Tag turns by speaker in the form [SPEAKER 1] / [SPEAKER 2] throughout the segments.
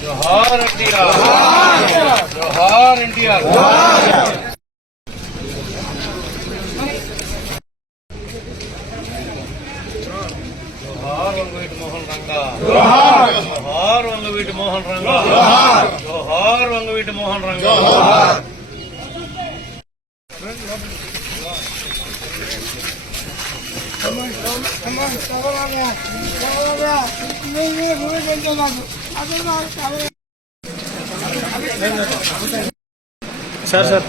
[SPEAKER 1] జోహార్ ఎన్టీఆర్ జోహార్ ఎన్టీఆర్ జోహార్ వంగవీటి మోహన్ రంగా జోహార్ వంగవీటి మోహన్ రంగా జోహార్ Vangaveeti Mohan Ranga
[SPEAKER 2] sir sir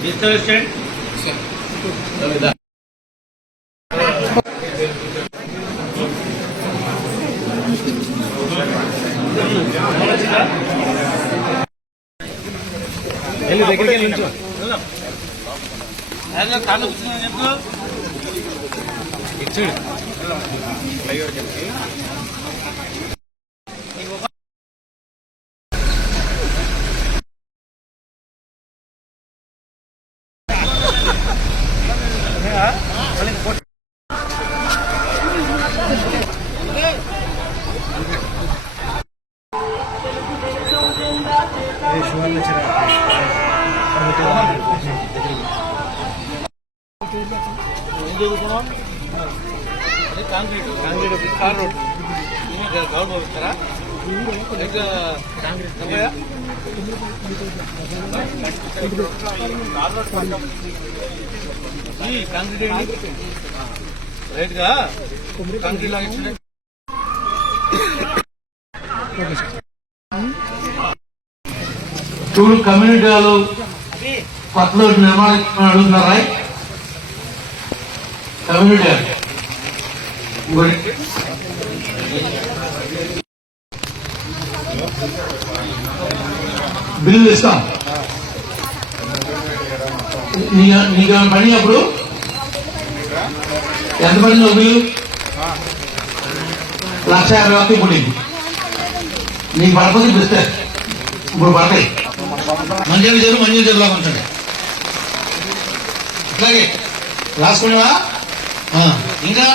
[SPEAKER 1] digital stand
[SPEAKER 2] వెళ్ళి దగ్గరికి వెళ్ళి నిల్చో.
[SPEAKER 1] కాళ్ళు కూర్చున్నా చెప్పు
[SPEAKER 2] ఇచ్చాడు
[SPEAKER 1] ఏం చదువుకున్నాం concrete concrete car road government ఇస్తారా కాంక్రీట్ రైట్గా కాంక్రీట్ లాగా
[SPEAKER 3] చూడు కమ్యూనిటీ కొత్త రోడ్డు నిర్మాణం అడుగుతున్నారా కమ్యూనిటీ బిల్లు ఇస్తాం. నీకు పని అప్పుడు? ఎంత పడింది ఒక బిల్లు? లక్ష యాభై వరకు పడింది నీకు పడపతి ఇప్పుడు పడతాయి. మంచి చదువు మంచి చదువులా ఉంచండి అట్లాగే రాసుకునేవా? ఇంకా?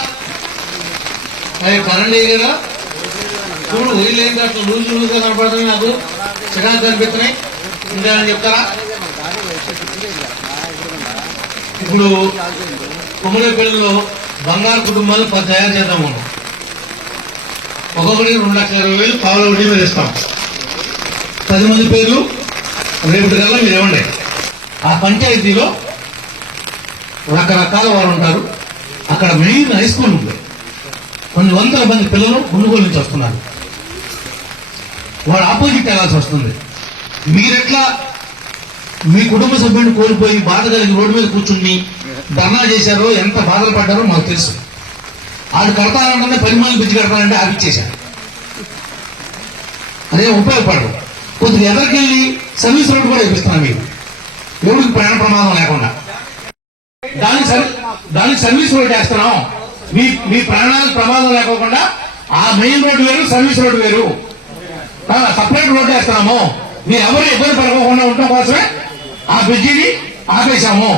[SPEAKER 3] అదే కరెంట్ ఏరియాలో చూడు వీళ్ళు ఏం కాదు లూజ్ లూజ్గా నాకు. చిరాకు కనిపిస్తున్నాయి ఇంకా చెప్తారా? ఇప్పుడు కుమ్మరేపల్లిలో బంగారు కుటుంబాలు పది తయారు చేద్దాం మనం. ఒక్కొక్కటి రెండు లక్షల ఇరవై వేలు పావుల వడ్డీ మీద ఇస్తాం. పది మంది పేర్లు రేపటి కల్లా మీరు ఇవ్వండి. ఆ పంచాయతీలో రకరకాల వారు ఉంటారు. అక్కడ మెయిన్ హై స్కూల్ ఉంది. కొన్ని వందల మంది పిల్లలు కొనుగోలు నుంచి వస్తున్నారు. వాడు ఆపోజిట్ వెళ్ళాల్సి వస్తుంది. మీరెట్లా మీ కుటుంబ సభ్యుడిని కోల్పోయి బాధ కలిగి రోడ్డు మీద కూర్చుని ధర్నా చేశారో ఎంత బాధలు పడ్డారో మాకు తెలుసు. ఆడు కడతానంటే పది మంది పిచ్చి కడతానంటే ఆపిచ్చేశారు అదే ఉపయోగపడదు. కొద్దిగా ఎదరికెళ్ళి సర్వీస్ రోడ్డు కూడా ఇప్పిస్తున్నాం మీరు ఎవరికి ప్రయాణ ప్రమాదం లేకుండా. దానికి సర్వీస్ రోడ్ వేస్తున్నాం. మీ మీ ప్రాణాలకు ప్రమాదం లేకోకుండా ఆ మెయిన్ రోడ్డు వేరు సర్వీస్ రోడ్డు వేరు. సపరేట్ రోడ్డు వేస్తున్నాము. మీరు ఎవరు ఇబ్బంది పడకోకుండా ఉండటం కోసమే ఆ బ్రిడ్జిని ఆపేశాము.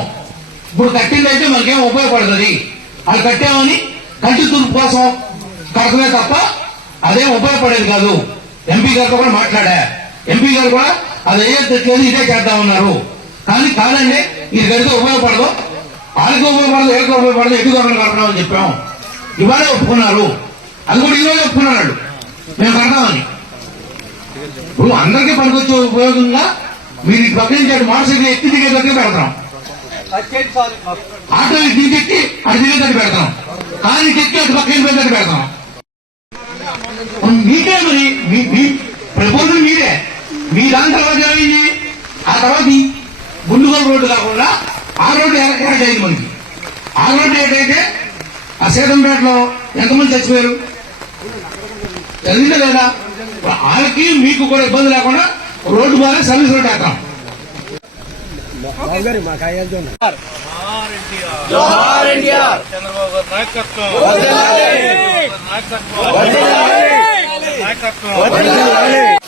[SPEAKER 3] ఇప్పుడు కట్టింది అయితే మనకేం ఉపయోగపడుతుంది. అది కట్టామని కంటి తూర్పు కోసం కడతమే తప్ప అదేం ఉపయోగపడేది కాదు. ఎంపీ గారితో కూడా మాట్లాడా. ఎంపీ గారు కూడా అది ఏ తెచ్చేది ఇదే చేద్దామన్నారు. కానీ కాదండి ఇది కడితే ఉపయోగపడదు. వాళ్ళకి ఉపయోగపడదు ఏళ్ళకి ఉపయోగపడదు కడతామని చెప్పాం ఇవాళే ఒప్పుకున్నారు. అది కూడా ఈరోజు ఒప్పుకున్నాడు మేము కడతామని. ఇప్పుడు అందరికీ పనికొచ్చే ఉపయోగంగా మీరు ఇటు పక్కన నుంచి మోటార్ ఎత్తి దిగేటట్టు పెడతాం. ఆటో ఇటు అది ఎక్కి దిగేటట్టు పెడతాం. కానీ చెక్కి అటు పక్కన వెళ్ళేటట్టు పెడతాం. మీకే మరి మీ ప్రపోజల్ మీరే మీ దాని తర్వాత ఏమైంది? ఆ తర్వాత గుండుగోలు రోడ్డు కాకుండా ఆ రోడ్డు ఏర్పాటు అయింది మనకి ఆ రోడ్డు ఏంటంటే ఆ సీతంపేటలో ఎంతమంది చచ్చిపోయారు? జరిగిందా లేదా? వాళ్ళకి మీకు కూడా ఇబ్బంది లేకుండా రోడ్డు ద్వారా సర్వీస్ రోడ్డు
[SPEAKER 1] చంద్రబాబు గారి నాయకత్వం. నాయకత్వం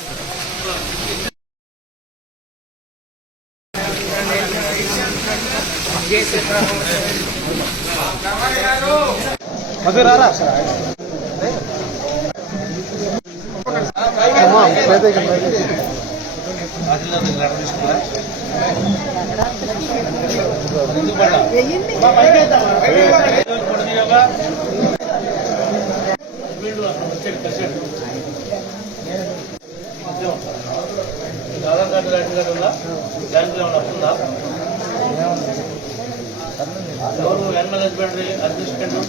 [SPEAKER 1] ఆధార్ కార్డు రేషన్ ఉందా? బ్యాంకులో ఏమైనా ఉందా ఎవరు యానిమల్ హస్బెండరీ అడ్మినిస్ట్రేటివ్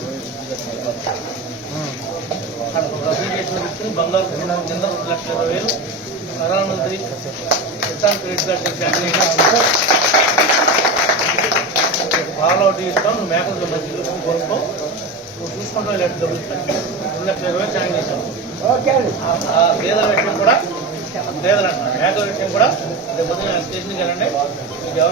[SPEAKER 1] అప్లికేషన్ బంగారు కింద రెండు లక్షల ఇరవై వేలు. ప్రధానమంత్రి కిసాన్ క్రెడిట్ కార్డు పాలు ఒకటి ఇస్తాం మేకలు మంచి కొనుక్కో. నువ్వు చూసుకుంటా డబ్బులు ఇస్తాను రెండు లక్షల ఇరవై చేశాం. ఆ గేదెల విషయం కూడా గేదెలు అంట మేకల విషయం కూడా రేపు పొద్దున్న స్టేషన్కి వెళ్ళండి.